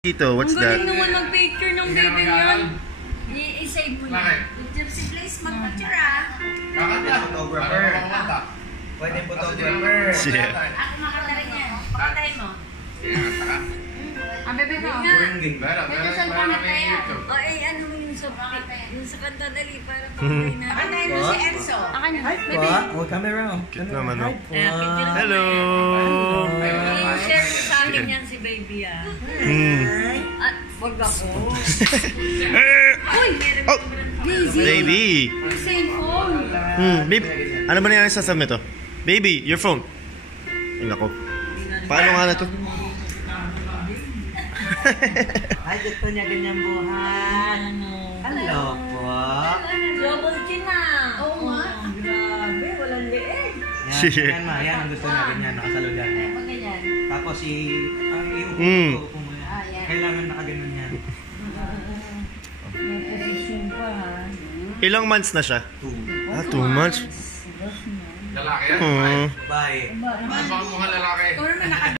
Tito, what's that? Ang galing naman mag-picture ng baby niyan. I-save mo na. Si Blaze mag-picture ah. Kakanta. Photographer. Pwede photographer. Shit. Ako makanta rin yan. Pakantay mo. Ang bebe mo. May kasal pa na tayo. O ano mo yung sa kanta dali para pakantay na. Pakantay mo si Enzo. Akan yan. Baby. Oh, camera. Cute naman, no? Hello. Hello! I-share mo sa akin yan si baby ah. At wag ako. Uy! Oh! Busy. Baby! Yung cellphone. Baby, ano ba nangyari sa sasam nito? Baby, your phone. Ay, nako. Paano nga na to? Ay, gusto niya ganyang buhay. Hello po. Global chin na. Oo nga. Grabe, walang leeg. Yan, yan ang gusto niya ganyan, nakasaludan. Pag ganyan. Tapos ang Mm. iupo mo yan. Kailangan nakaganon yan. May position pa ha. Ilang months na siya? 2. 2 months? Lalaki yan? Aww. Bye. Ano bang mga lalaki?